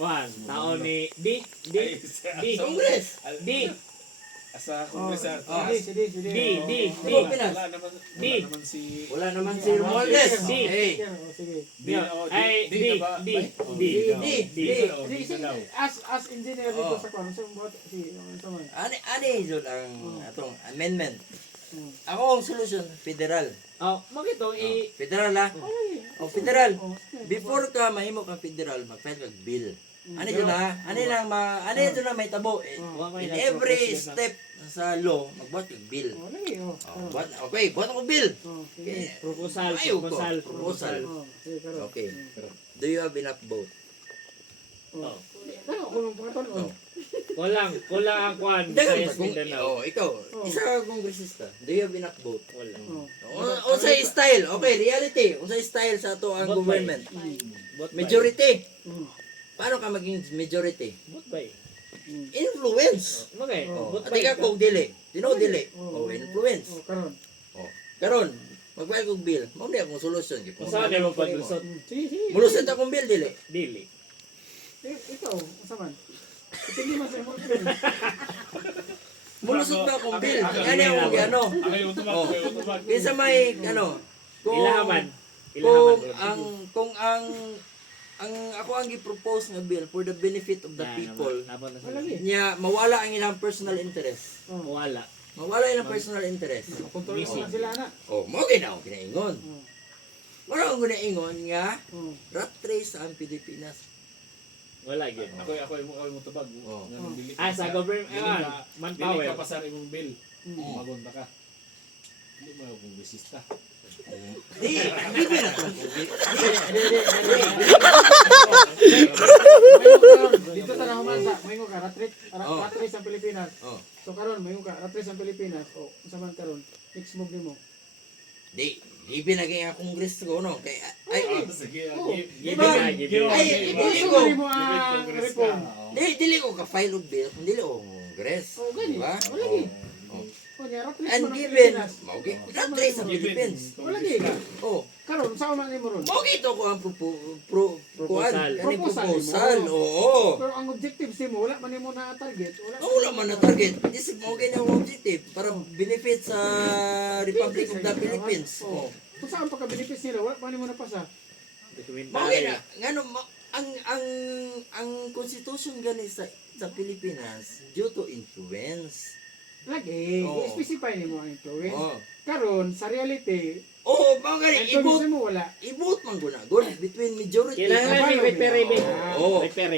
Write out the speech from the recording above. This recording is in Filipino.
Juan, tao ni D. Congress. D. Asa Congress at D. Pilipinas. wala naman si Wala naman si Romualdez. D. Hey. Ay, D. As engineer dito sa kwan, sa buhat si Saman. Ani yun ang atong amendment. Ako ang solution, federal. Oh, makito Federal ha? Federal. Before ka mahimo kang federal, mag-file kag bill. Ano yun ha? Ano yun lang may tabo. In every step sa law, magbuhat kag bill. Okay, buhat ako bill. proposal. Okay. Do you have enough vote? Kulang ang Juan sa Mindanao. Ikaw, isa ka kongresista. Do you have enough vote? Wala. Unsa style? Okay, reality. Unsa style sa ato ang Vote government? Vote by. Majority. Paano ka maging majority? Vote by. Influence. Okay. Vote At by. ika kung dili. Dino dili. Influence. Karon. Karon, magbayad kong bill. Mao ni akong solusyon. Saan mo paglusot? Sige. Mulusot akong bill dili. Dili. Ikaw, Saman. Tingin mo sa imong friend. Mulusot ba akong bill? Ano akong ano? Kinsa may ano? Ilahaman. Kung ang ako ang gi-propose nga bill for the benefit of the people, niya mawala ang ilang personal interest. Wala. Mawala ilang personal interest. Kontrol na sila na. Mo ginaw ginaingon. Mara ang ginaingon nga rat race ang Pilipinas. Wala gyud. Ako mo tubag. Sa government manpower. Dili ka pasar imong bill. Magunta ka. Hindi mo akong bisista. Hindi na. Dito sa nahumansa, mahingo ka, ratris ang Pilipinas. So karon mahingo ka, ratris ang Pilipinas. Saman karon, next move nimo. Di binagay ang kongres ko no kay Sige. Gusto mo ang reform. dili ko ka file og bill kung dili ko kongres. Gani. Diba? Wala gi. Kunya ratris And man ang given, Pilipinas. okay, rat race ang Philippines. Wala gi. Karon sa una nimo ron. Mo gito ko ang Proposal. proposal. Oo. Pero ang objective mo wala man nimo na target. Wala man na target. Isip mo ganyan ang objective para benefit sa Republic of the Philippines. Kung saan pagka-benefits nila, wala pa nimo na pasa. Bagay na, ngano ang constitution gani sa Pilipinas due to influence. Lagi, i-specify nimo ang influence. Karon sa reality, Bagay influence mo wala. i-vote man guna. Between majority. Kailangan Kabalo, repair. Oo. Repair.